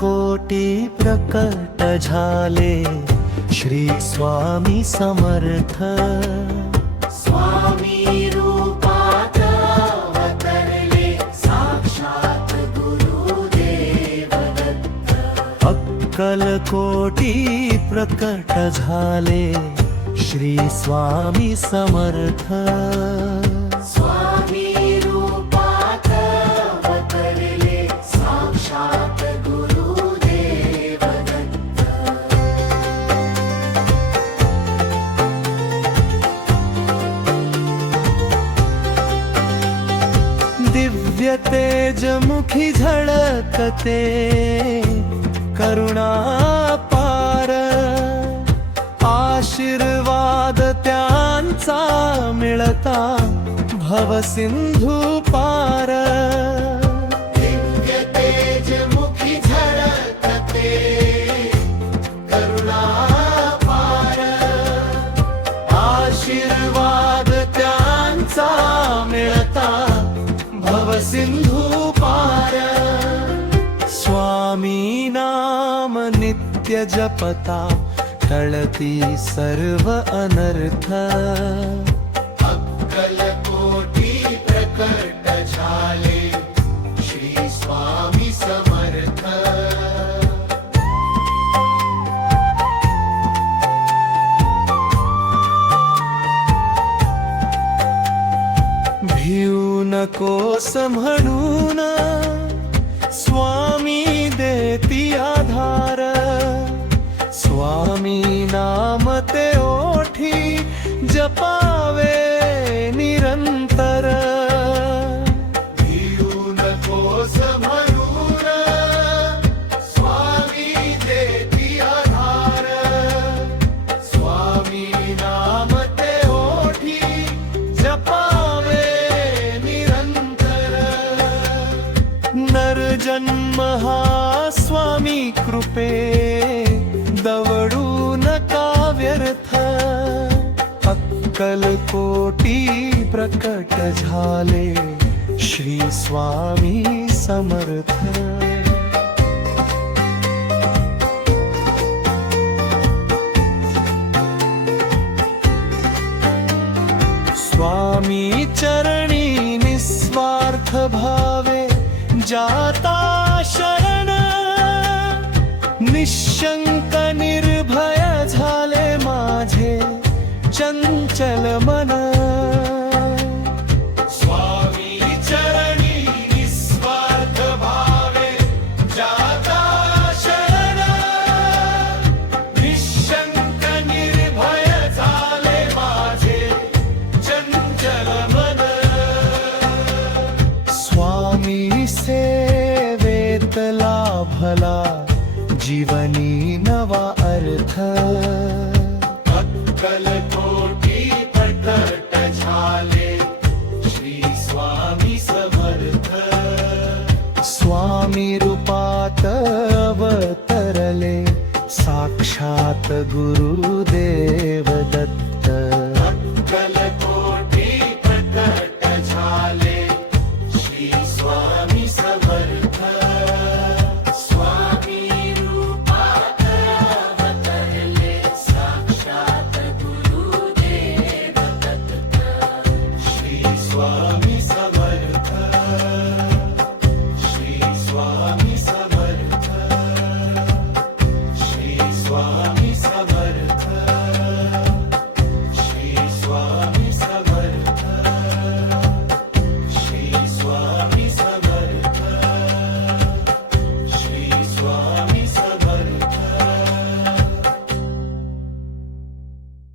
कोटी प्रकट झाले श्री स्वामी समर्थ। स्वामी रूपात अवतरले साक्षात गुरुदेव दत्त। अक्कलकोटी प्रकट झाले श्री स्वामी समर्थ। स्वामी रूपात अवतरले साक्षात गुरुदेव दत्त। दिव्य तेज मुखी झळकते करुणा पार। आशीर्वाद त्यांचा मिळता भवसिंधू पार। दिव्य तेज मुखी झळकते करुणा पार। आशीर्वाद त्यांचा मिळता भवसिंधू पार। स्वामी नाम नित्य जपता टळती सर्व अनर्थ। अक्कलकोटी प्रकट झाले श्री स्वामी समर्थ। भिऊ नकोस म्हणून स्वामी देती आधार। स्वामी नाम ते ओठी जपावे निरंतर। भिऊ नकोस म्हणून स्वामी देती आधार। स्वामी नाम ते ओठी जपावे निरंतर। नर जन्म हा स्वामी कृपे दवडू नका व्यर्थ। अक्कलकोटी प्रकट झाले श्री स्वामी समर्थ। स्वामी चरणी निस्वार्थ भावे जाता शरण। निशंक निर्भय झाले माझे चंचल मन। स्वामी चरणी निस्वार्थ भावे जाता शरण। निशंक निर्भय झाले माझे चंचल मन। स्वामी सेवेत लाभला जीवनी नवा अर्थ। अक्कलकोटी प्रकट झाले श्री स्वामी समर्थ। स्वामी रूपात अवतरले साक्षात गुरुदेव दत्त।